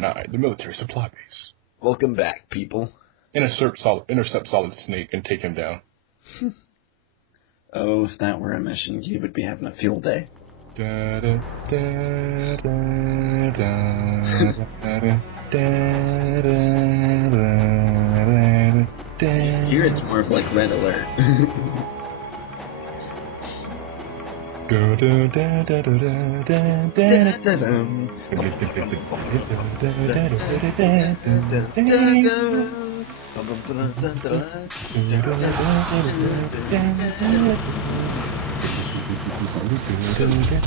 Sector 9, the military supply base. Welcome back, people. Intercept Solid Snake and take him down. Oh, if that were a mission, you would be having a field day. Da, da, da, da, da, da, da, Here it's more of like Red Alert. da, da, da, da, da, da, da,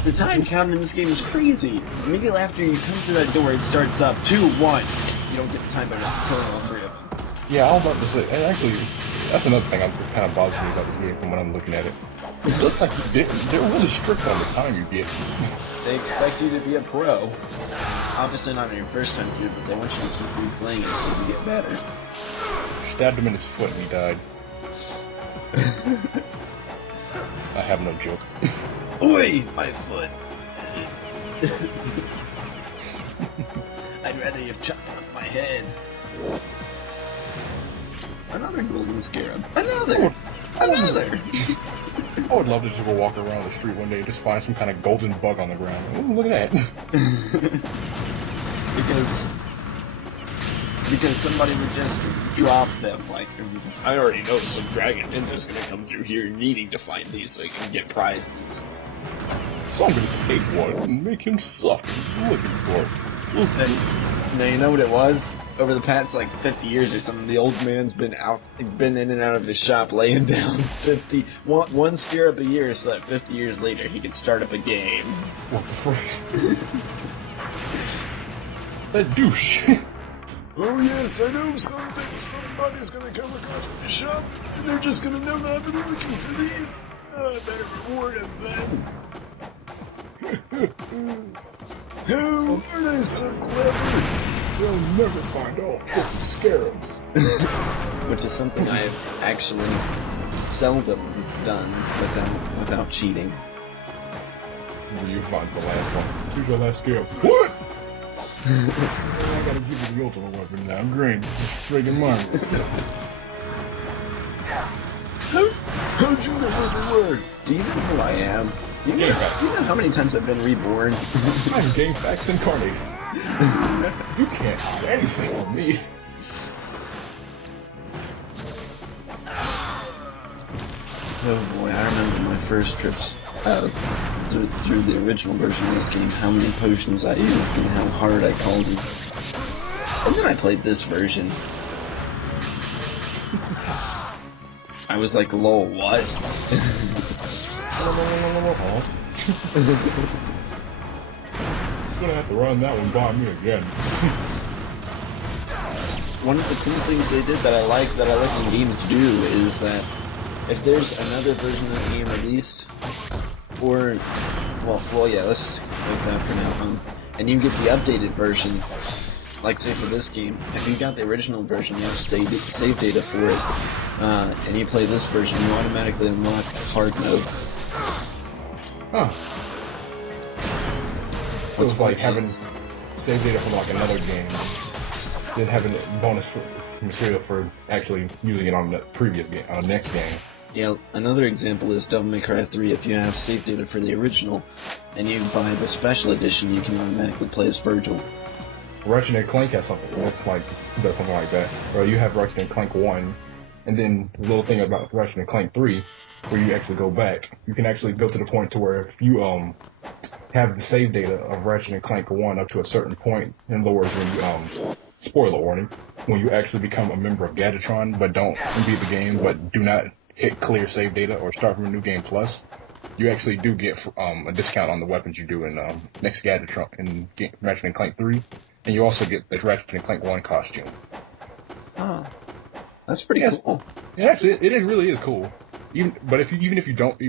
The time count in this game is crazy. Immediately after you come through that door, it starts up 2, 1. You don't get the time bonus to kill all 3 of them. Yeah, I was about to say, and actually, that's another thing that kind of bothers me about this game from when I'm looking at it. It looks like they're really strict on the time you get. They expect you to be a pro. Obviously not on your first time through, but they want you to keep replaying it so you get better. Stabbed him in his foot and he died. I have no joke. Oi, my foot! I'd rather you've chopped off my head. Another golden scarab. Another! I would love to just go walk around the street one day and just find some kind of golden bug on the ground. Ooh, look at that. because somebody would just drop them, like, I already know some dragon ninja's gonna come through here needing to find these so he can get prizes. So I'm gonna take one and make him suck. I'm looking for it. Now you know what it was? Over the past, like, 50 years or something, the old man's been in and out of his shop laying down one scarab a year so that 50 years later he could start up a game. What the frick? That douche. Oh yes, I know someday somebody's gonna come across my shop and they're just gonna know that I've been looking for these. I better reward him then. How are they so clever? They'll never find all 50 scarabs. Which is something I've actually seldom done without cheating. You find the last one. Here's your last scarab. What? I gotta give you the ultimate weapon now. Green. It's friggin' mine. How'd you know where they were? Do you know who I am? Do you know how many times I've been reborn? I'm GameFAQs incarnated. You can't do anything from me. Oh boy, I remember my first trips through the original version of this game, how many potions I used and how hard I called them. And then I played this version. I was like, lol, what? Gonna have to run that one by me again. One of the cool things they did that I like when games do is that if there's another version of the game released, or well yeah, let's just go with that for now. And you get the updated version, like say for this game, if you got the original version, you have save data for it, and you play this version, you automatically unlock hard mode. Huh. So it's like having save data from like another game, then having bonus material for actually using it on the previous game, on the next game. Yeah, another example is Devil May Cry 3. If you have save data for the original, and you buy the special edition, you can automatically play as Virgil. Ratchet and Clank has something does something like that. Or you have Ratchet and Clank 1, and then the little thing about Ratchet and Clank 3, where you actually go back, you can actually go to the point to where if you have the save data of Ratchet and Clank 1 up to a certain point, in other words, when you spoiler warning, when you actually become a member of Gadatron but don't beat the game but do not hit clear save data or start from a new game plus, you actually do get a discount on the weapons you do in next Gadatron in Ratchet and Clank 3, and you also get the Ratchet and Clank 1 costume. Oh, that's pretty cool. Yeah, actually, it really is cool. Even if you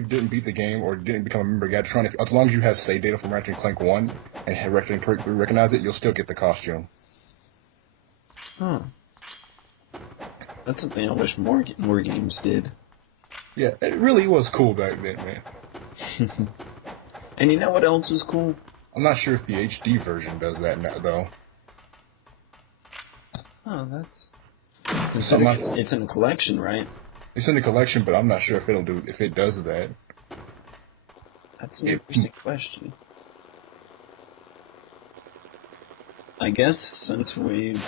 didn't beat the game or didn't become a member of Gadatron, as long as you have save data from Ratchet and Clank 1 and have Ratchet and Clank 3 recognize it, you'll still get the costume. Huh. That's something I wish more games did. Yeah, it really was cool back then, man. And you know what else was cool? I'm not sure if the HD version does that now, though. Oh, that's... Something It's in a collection, right? It's in the collection, but I'm not sure if it does that. That's an interesting question. I guess since we've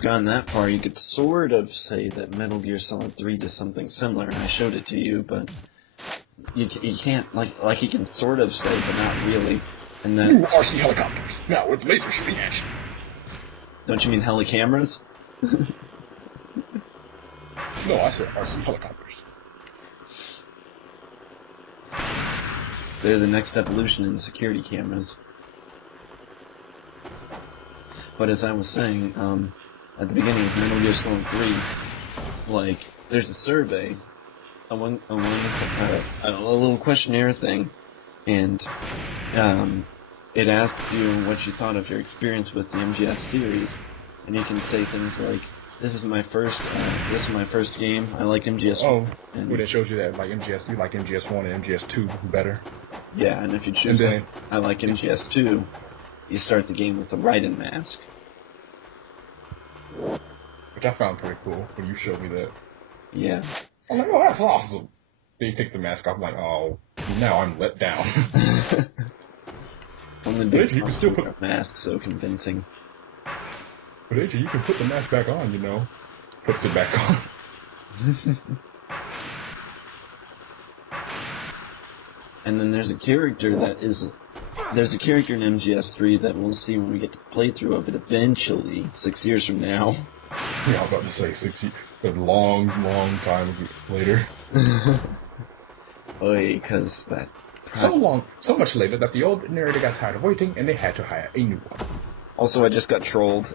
gotten that far, you could sort of say that Metal Gear Solid 3 does something similar, and I showed it to you, but you can't, like you can sort of say, but not really. And that... New RC helicopters, now with laser shooting action. Don't you mean heli cameras? No, I said RC helicopters. They're the next evolution in security cameras. But as I was saying, at the beginning of Metal Gear Solid 3, like, there's a survey, a little questionnaire thing, and it asks you what you thought of your experience with the MGS series, and you can say things like, this is my first game, I like MGS. Oh, well, it shows you that, like, you like MGS1 and MGS2 better. Yeah, and if you choose I like MGS2, you start the game with the Raiden mask. Which I found pretty cool when you showed me that. Yeah. I'm like, oh, that's awesome. Then you take the mask off, I'm like, oh, now I'm let down. Only big you can still put a mask so convincing. But AJ, you can put the mask back on, you know. Puts it back on. And then there's a character in MGS3 that we'll see when we get to the playthrough of it eventually, 6 years from now. Yeah, I was about to say 6 years, a long, long time later. Because that... So much later that the old narrator got tired of waiting and they had to hire a new one. Also, I just got trolled.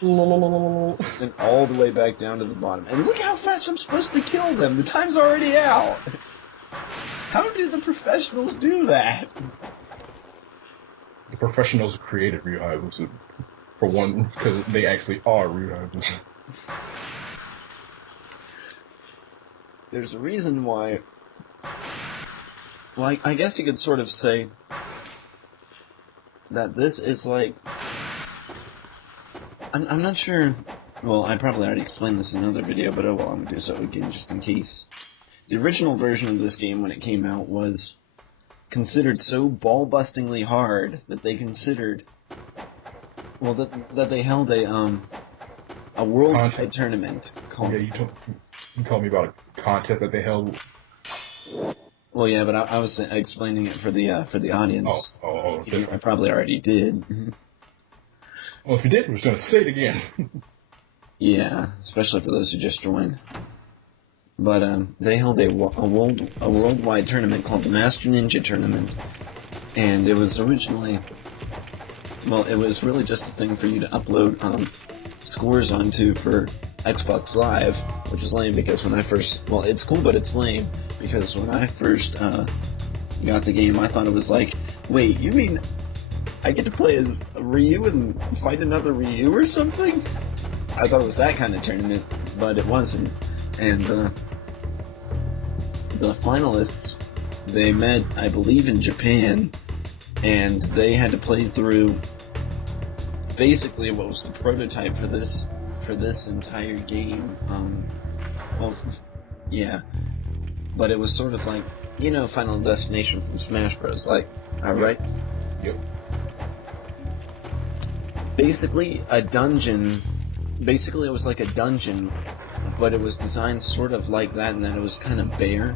Sent all the way back down to the bottom. And look how fast I'm supposed to kill them! The time's already out! How did the professionals do that? The professionals created revivals, for one, because they actually are revivals. There's a reason why... Well, I guess you could sort of say that this is like... I'm not sure... Well, I probably already explained this in another video, but oh well, I'm going to do so again just in case. The original version of this game, when it came out, was considered so ball-bustingly hard that they considered... Well, that they held a worldwide tournament called... Yeah, you told me about a contest that they held... Well, yeah, but I was explaining it for the audience. Oh, okay. I probably already did. Well, if you did, we're just going to say it again. Yeah, especially for those who just joined. But they held a worldwide tournament called the Master Ninja Tournament, and it was originally, well, it was really just a thing for you to upload scores onto for Xbox Live, which is lame because when I first, well, it's cool, but it's lame because when I first got the game, I thought it was like, wait, you mean I get to play as Ryu and fight another Ryu or something? I thought it was that kind of tournament, but it wasn't. And the finalists, they met, I believe, in Japan, and they had to play through basically what was the prototype for this entire game. Well, yeah, but it was sort of like, you know, Final Destination from Smash Bros. Like, alright? Yep. Basically, a dungeon. Basically, it was like a dungeon, but it was designed sort of like that, and then it was kind of bare.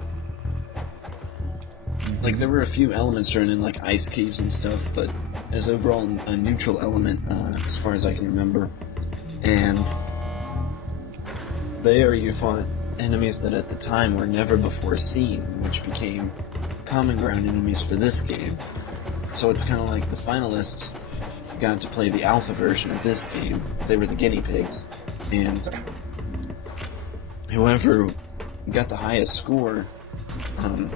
Like, there were a few elements thrown in, like ice caves and stuff, but as overall a neutral element, as far as I can remember. And there you fought enemies that at the time were never before seen, which became common ground enemies for this game. So it's kind of like the finalists got to play the alpha version of this game. They were the guinea pigs, and whoever got the highest score,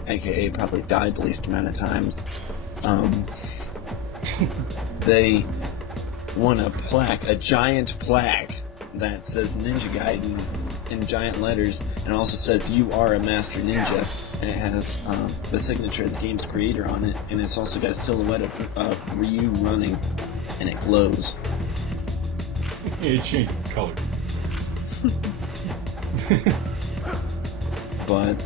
aka probably died the least amount of times, they won a plaque, a giant plaque that says Ninja Gaiden in giant letters, and also says you are a master ninja, and it has the signature of the game's creator on it, and it's also got a silhouette of Ryu running, and it glows. Yeah, it changes the color. But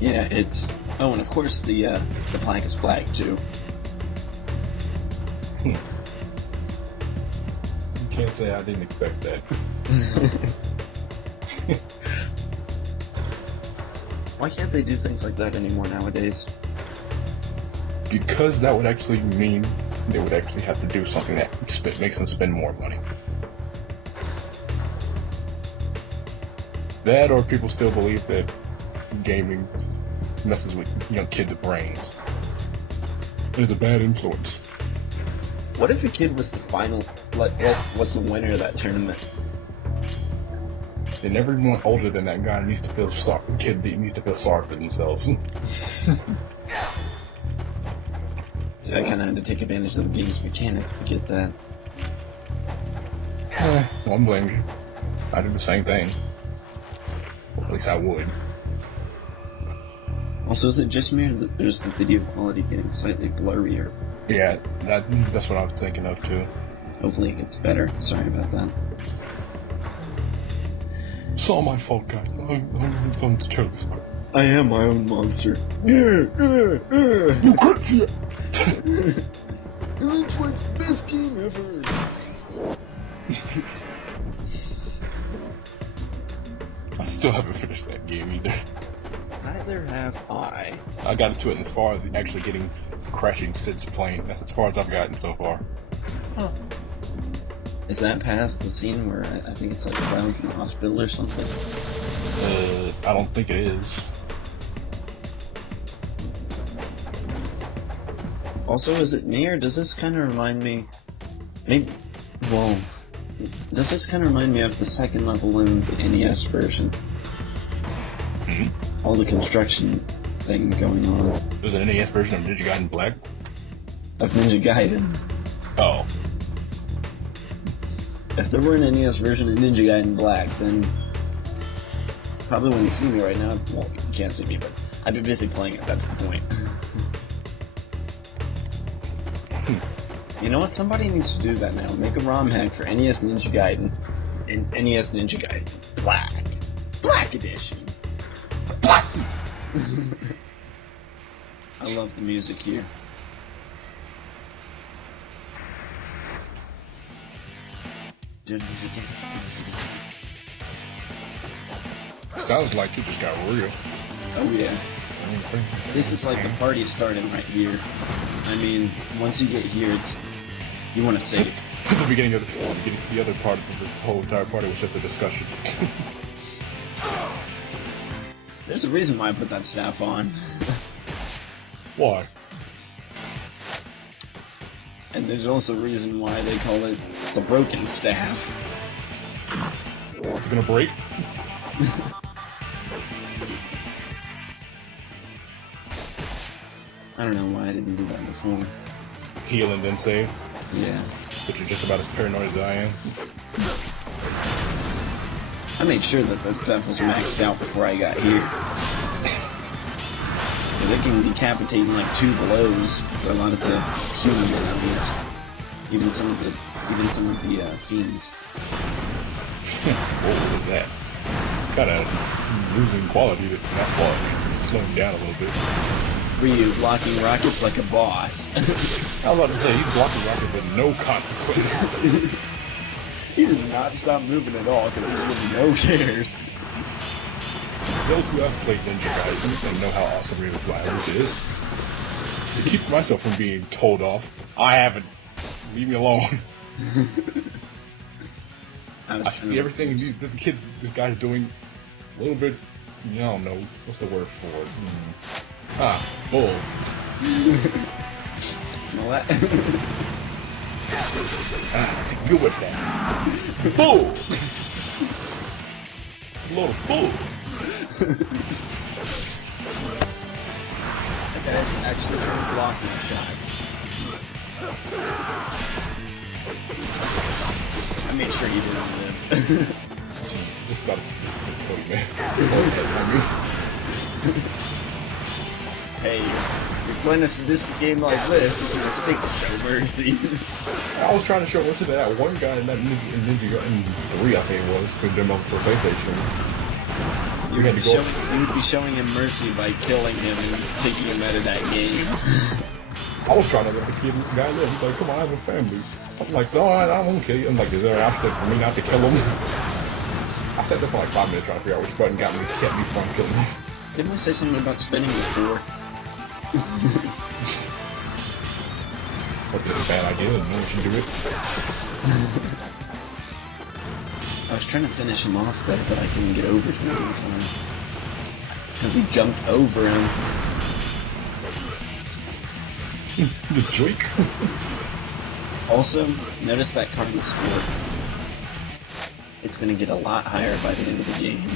yeah, it's and of course the plaque is black too. You can't say I didn't expect that. Why can't they do things like that anymore nowadays? Because that would actually mean they would actually have to do something that makes them spend more money. That, or people still believe that gaming messes with young kids' brains. It is a bad influence. What if a kid was the was the winner of that tournament? And everyone older than that guy needs to feel sorry. Kid needs to feel sorry for themselves. See, I kind of had to take advantage of the game's mechanics to get that. Well, I'm blaming you. I do the same thing. Or at least I would. Also, is it just me, or is the video quality getting slightly blurrier? Yeah, that's what I was thinking of too. Hopefully it gets better. Sorry about that. It's all my fault, guys. I'm so terribly sorry. I am my own monster. You could see it! It's like the best game ever. I still haven't finished that game either. Neither have I. I got to it as far as actually crashing Sid's plane. That's as far as I've gotten so far. Huh. Is that past the scene where I think it's like Cloud's in the hospital or something? I don't think it is. Also, is it me, or does this kind of remind me... does this kind of remind me of the second level in the NES version? Mm-hmm. All the construction thing going on. There's an NES version of Ninja Gaiden Black? Of Ninja Gaiden. Oh. If there were an NES version of Ninja Gaiden Black, then... probably wouldn't see me right now. Well, you can't see me, but I'd be busy playing it, that's the point. You know what? Somebody needs to do that now. Make a ROM hack for NES Ninja Gaiden. And NES Ninja Gaiden Black. Black Edition. Black! I love the music here. Sounds like you just got real. Oh yeah. This is like the party starting right here. I mean, once you get here, you want to save. At the beginning of the other part of this whole entire party was just a discussion. There's a reason why I put that staff on. Why? And there's also a reason why they call it the broken staff. It's gonna break? I don't know why I didn't do that before. Heal and then save? Yeah. But you're just about as paranoid as I am. I made sure that the stuff was maxed out before I got here. Because it can decapitate in like 2 blows for a lot of the human enemies. Even some of the fiends. What was that? Kinda losing quality to that part. Slowing down a little bit. Were you blocking rockets like a boss? I was about to say, he's blocking rockets with no consequences. He does not stop moving at all because he gives no cares. Those who have played Ninja Gaiden and know how awesome Raven's Virus is. To keep myself from being told off, I haven't. Leave me alone. I see everything this guy's doing a little bit, I don't know, what's the word for it? Bull. Smell that? Take good with that. Bull! A lot of bull! That guy's actually trying to block my shots. I made sure he didn't live. Just about to kill you, man. Hey. You're playing a sadistic game like this, it's a mistake to show mercy. I was trying to show mercy to that one guy in that Ninja Gaiden 3, I think it was, for demo for PlayStation. You would be showing him mercy by killing him and taking him out of that game. I was trying to let the guy live. He's like, come on, I have a family. I'm like, no, I won't kill you. I'm like, is there an option for me not to kill him? I sat there for like 5 minutes trying to figure out which button kept me from killing him. Didn't I say something about spinning before? What, is it a bad idea? No one should do it. I was trying to finish him off there, but I couldn't get over to him in time. Because he jumped over him. The joke. Also, notice that karma score. It's going to get a lot higher by the end of the game.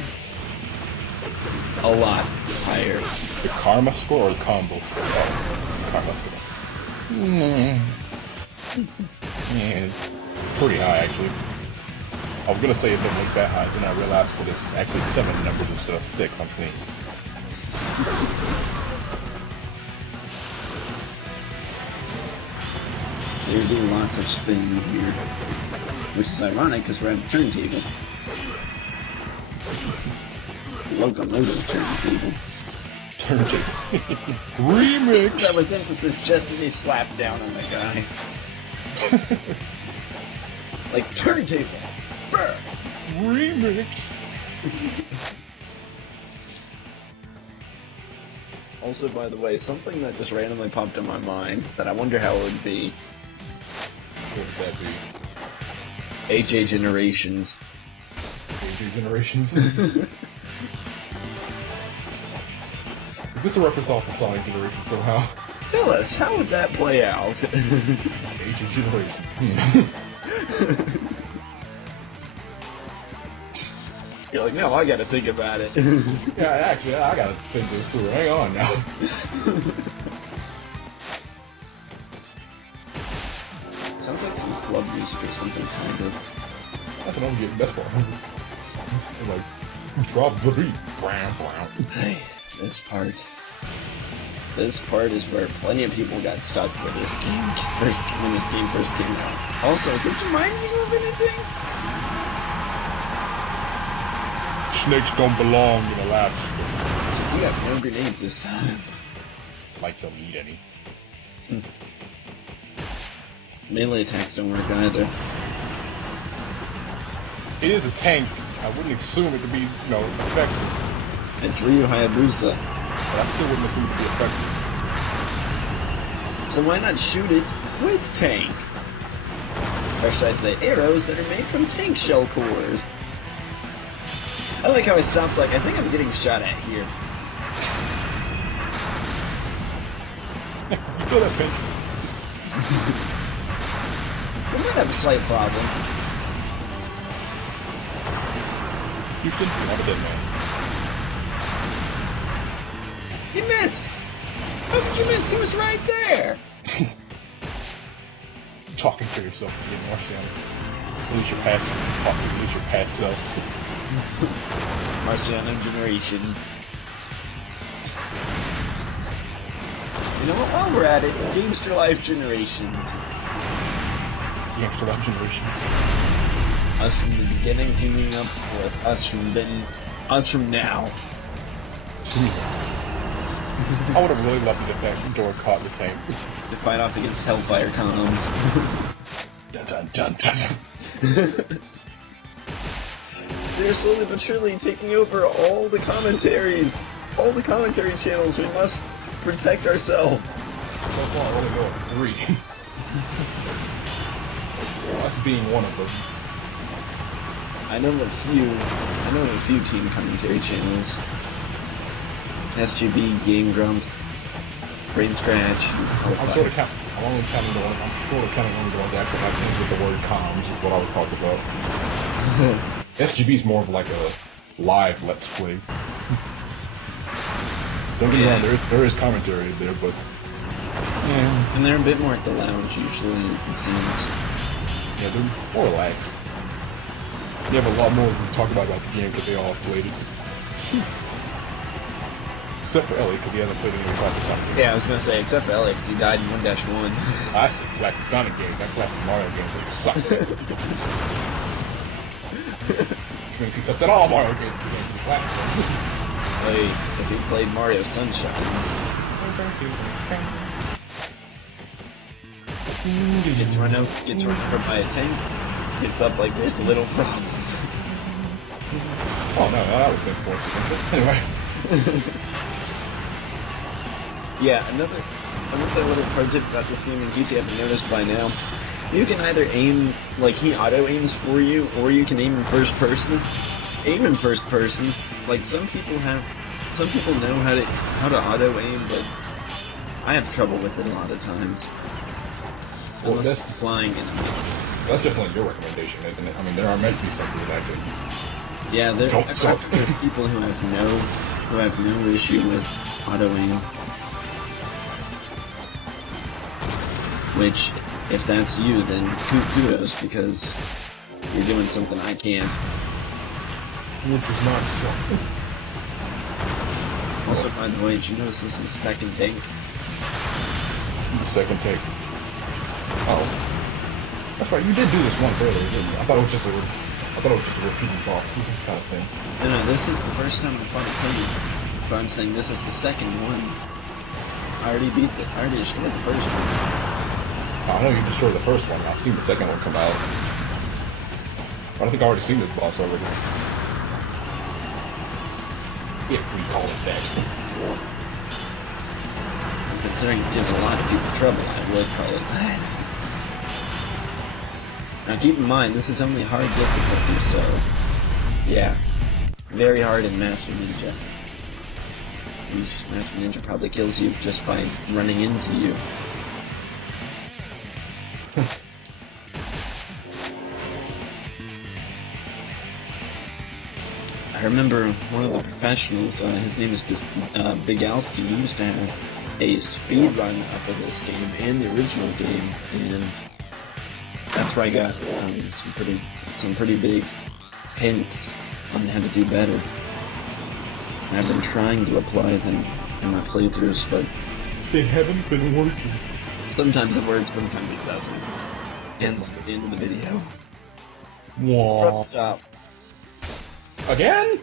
A lot higher. The karma score or the combo score? Oh, karma score. Yeah, it's pretty high actually. I was gonna say it didn't look that high, then I realized that it's actually 7 numbers instead of 6 I'm seeing. They're doing lots of spinning here, which is ironic because we're at a turntable. Locomotive turntable. Turntable. Remix! That with emphasis just as he slapped down on the guy. Like, turntable! Brr. Remix! Also, by the way, something that just randomly popped in my mind that I wonder how it would be. What would that be? AJ Generations. AJ Generations? Is this a reference off of Sonic Generation somehow? Tell us, how would that play out? AJ Generation. You're like, no, I gotta think about it. Yeah, actually, I gotta think this through. Hang on now. Sounds like some club music or something, kind of. That's what I'm getting best for. Like, drop the beat. Hey, this part. This part is where plenty of people got stuck with this game when this game first came out. Also, does this remind you of anything? Snakes don't belong in Alaska. So you have no grenades this time. Like they'll need any. Melee attacks don't work either. It is a tank. I wouldn't assume it to be, effective. It's Ryu Hayabusa. But I still wouldn't assume it to be effective. So why not shoot it with tank? Or should I say arrows that are made from tank shell cores? I like how I stopped like, I think I'm getting shot at here. You feel that pinch? We might have a slight problem. Houston, not a dead man. You missed! How did you miss? He was right there! Talking to yourself again, Marciano. Lose your past self. Marciano Generations. You know what? While we're at it, Gamester Life Generations. Gamester Life Generations. Us from the beginning teaming up with us from then, us from now. I would have really loved it if that door caught the tank. To fight off against Hellfire columns. Dun dun dun dun. They're slowly but surely taking over all the commentaries. All the commentary channels. We must protect ourselves. So far, I only know of 3. Us being one of them. I know of a few team commentary channels. SGB, Game Grumps, Brain Scratch. I'm only counting the ones that actually have things with the word comms, is what I was talking about. SGB is more of like a live Let's Play. Don't get me wrong, there is commentary there, but... Yeah, and they're a bit more at the lounge usually, it seems. Yeah, they're more relaxed. You have a lot more to talk about the game because they all played it. Except for Ellie, because he hasn't played any classic Sonic games. Yeah, I was gonna say, except for Alex, he died in 1-1. That's a classic Sonic game. That classic Mario game that sucks. Which means he sucks at all Mario games because he's classic. Like, if he played Mario Sunshine. Gets run over by a tank, gets up like this, little problem. Oh no, that was unfortunate. Anyway. Yeah, another little pro tip about this game, in case you haven't noticed by now, you can either aim, like he auto-aims for you, or you can aim in first person. Aim in first person, like some people know how to auto-aim, but I have trouble with it a lot of times. Well, Unless that's it's flying enemy. That's definitely your recommendation, isn't it? I mean, there are meant to be some people that can. Yeah, there's suck. people who have no issue with auto aim. Which, if that's you, then kudos, because you're doing something I can't. Which is not so. Also, by the way, did you notice this is the second take? The second take. Oh. That's right, you did do this once earlier, didn't you? I thought it was just a repeating boss kind of thing. No, this is the first time I fought a tank. But I'm saying this is the second one. I already destroyed the first one. I know you destroyed the first one, I've seen the second one come out. I don't think I've already seen this boss already. If we call it that. Considering it gives a lot of people trouble, I would call it that. Now keep in mind, this is only hard difficulty, so yeah, very hard in Master Ninja. Master Ninja probably kills you just by running into you. I remember one of the professionals, his name is Bigalski, he used to have a speed run up of this game and the original game, and that's where I got some pretty big hints on how to do better. I've been trying to apply them in my playthroughs, but they haven't been working. Sometimes it works, sometimes it doesn't. And this is the end of the video. Whoa. Stop. Again?